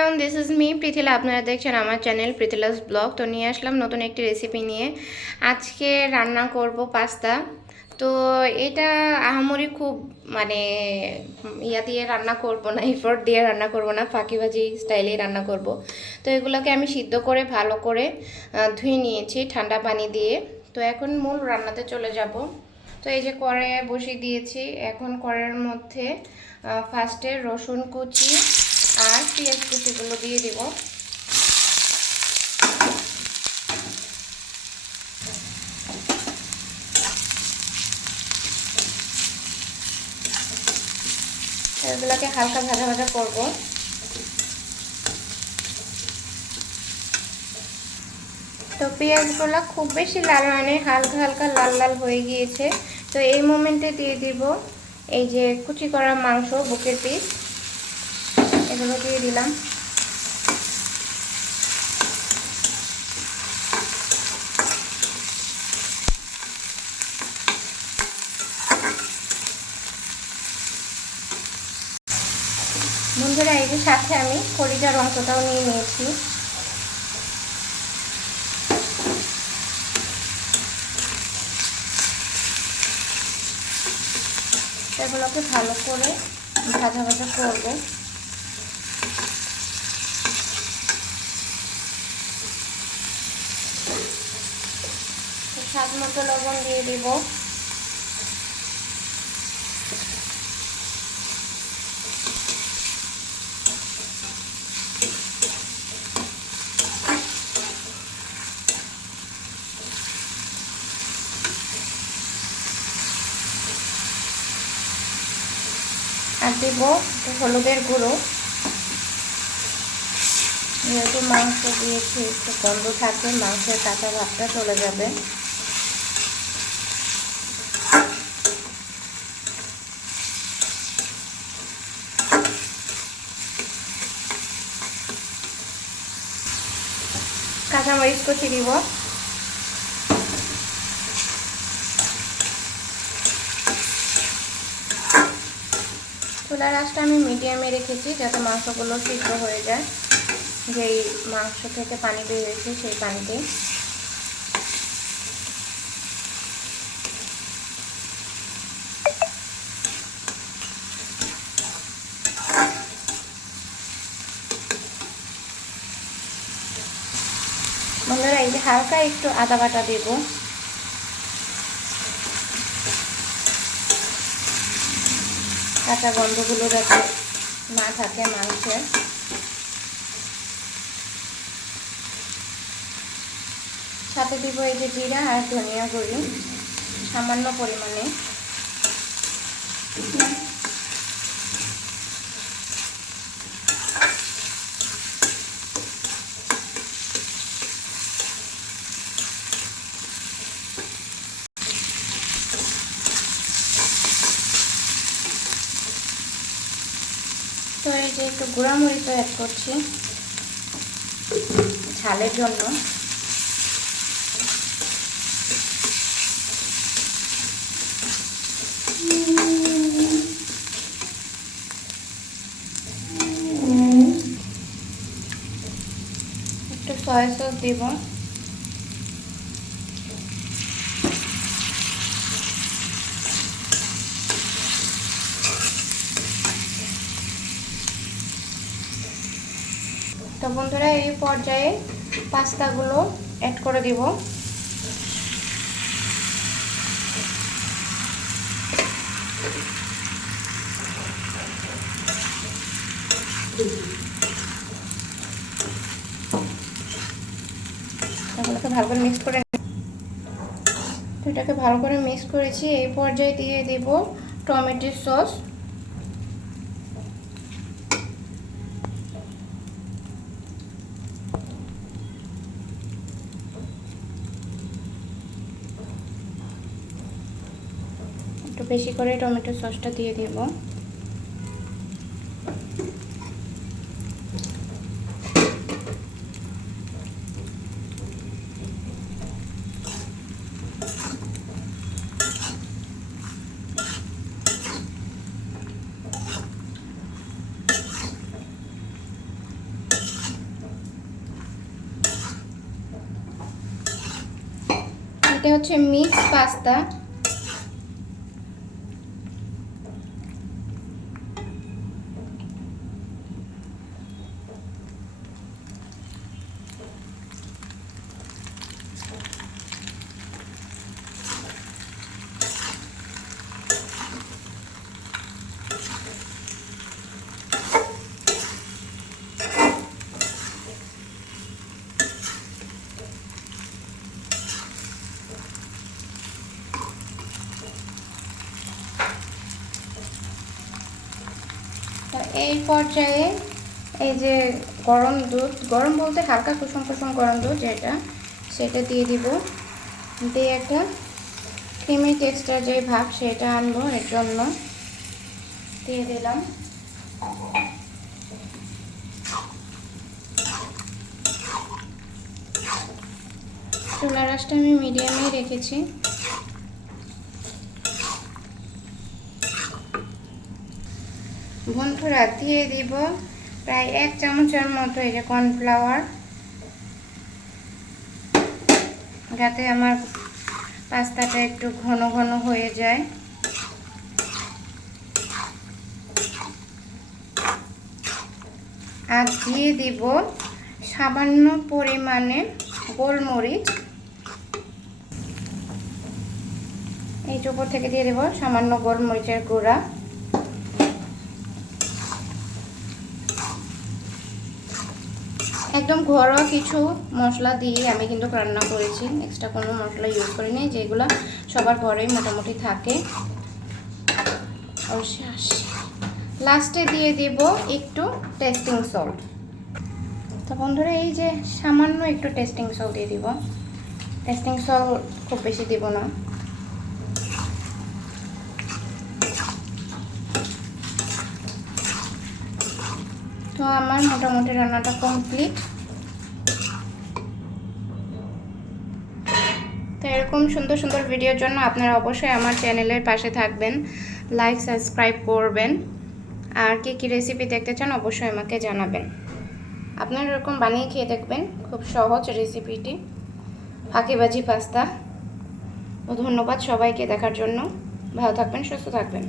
Everyone, this is me Prithila. আপনারা দেখছেন আমার চ্যানেল পৃথিলাস ব্লগ। তো নিয়ে আসলাম নতুন একটি রেসিপি নিয়ে। আজকে রান্না করব পাস্তা। তো এটা আহামরি খুব মানে ইয়া দিয়ে রান্না করব না, এফোর্ট দিয়ে রান্না করব না, ফাঁকিবাজি স্টাইলেই রান্না করব। তো এগুলোকে আমি সিদ্ধ করে ভালো করে ধুয়ে নিয়েছি ঠান্ডা পানি দিয়ে। তো এখন মূল রান্নাতে চলে যাব। তো এই যে কড়াইয়ে বসিয়ে দিয়েছি। এখন কড়াইয়ের মধ্যে ফার্স্টে রসুন কুচি আর পেঁয়াজ কুচিগুলো দিয়ে দিব। এগুলোকে হালকা ভাজা ভাজা করব। তো পেঁয়াজগুলো খুব বেশি লাল হয়নি, হালকা হালকা লাল লাল হয়ে গিয়েছে। তো এই মোমেন্টে দিয়ে দিব এই যে কুচি করা মাংস, বুকের পিস, এগুলো দিয়ে দিলাম। বন্ধুরা, এই যে সাথে আমি কলিজার অংশটাও নিয়ে নিয়েছি। এগুলোকে ভালো করে ভাজা ভাজা করব। স্বাদ মতো লবণ দিয়ে দিব। আর দিব হলুদের গুঁড়ো। যেহেতু মাংস দিয়েছি, একটু গন্ধ থাকবে, মাংসের কাঁচা ভাবটা চলে যাবে। কাঁচামরিচ কুচি দিব। চুলার আঁচটা আমি মিডিয়ামে রেখেছি যাতে মাংসগুলো সিদ্ধ হয়ে যায়। যেই মাংস থেকে পানি বের হয়েছে সেই পানিতে বন্ধুরা, এই যে হালকা একটু আদা বাটা দেব। কাঁচা গন্ধগুলো যাতে না থাকে মাংসের। সাথে দিব এই যে জিরা আর ধনিয়া গুঁড়ি সামান্য পরিমাণে। তো এই যে একটু গুঁড়া মরিচও অ্যাড করছি ঝালের জন্য। একটু সয়া সস দিব। তো বন্ধুরা, এই পর্যায়ে পাস্তাগুলো অ্যাড করে দিব। এগুলোকে ভালো করে মিক্স করে, এটাকে ভালো করে মিক্স করেছি। এই পর্যায়ে দিয়ে দিব টমেটো সস। একটু বেশি করে টমেটো সসটা দিয়ে দিব। এটা হচ্ছে মিক্স পাস্তা। এই পর্যায়ে এই যে গরম দুধ, গরম বলতে হালকা কুসুম কুসুম গরম দুধ যেটা, সেটা দিয়ে দিব। দিয়ে একটা ক্রিমি টেক্সচার যে ভাব সেটা আনবো, এর জন্য দিয়ে দিলাম। চুলার আঁচটা আমি মিডিয়ামেই রেখেছি। বন্ধুরা দিয়ে দিব প্রায় 1 চামচের মতো এই যে কর্নফ্লাওয়ার, যাতে আমার পাস্তাটা একটু ঘন ঘন হয়ে যায়। আর দিয়ে দিব সামান্য পরিমাণে গোলমরিচ, এই উপর থেকে দিয়ে দেব সামান্য গোলমরিচের গুঁড়া। একদম ঘরোয়া কিছু মশলা দিয়ে আমি কিন্তু রান্না করেছি, এক্সট্রা কোনো মশলা ইউজ করিনি, যেগুলো সবার ঘরেই মোটামুটি থাকে। লাস্টে দিয়ে দেব একটু টেস্টিং সল্ট। তো বন্ধুরা এই যে সামান্য একটু টেস্টিং সল্ট দিয়ে দিব, টেস্টিং সল্ট খুব বেশি দিব না। তো আমার মোটামুটি রান্নাটা কমপ্লিট। তো এরকম সুন্দর সুন্দর ভিডিওর জন্য আপনারা অবশ্যই আমার চ্যানেলের পাশে থাকবেন, লাইক সাবস্ক্রাইব করবেন। আর কি কি রেসিপি দেখতে চান অবশ্যই আমাকে জানাবেন। আপনারা এরকম বানিয়ে খেয়ে দেখবেন, খুব সহজ রেসিপিটি, ফাঁকিবাজি পাস্তা। ধন্যবাদ সবাইকে দেখার জন্য। ভালো থাকবেন, সুস্থ থাকবেন।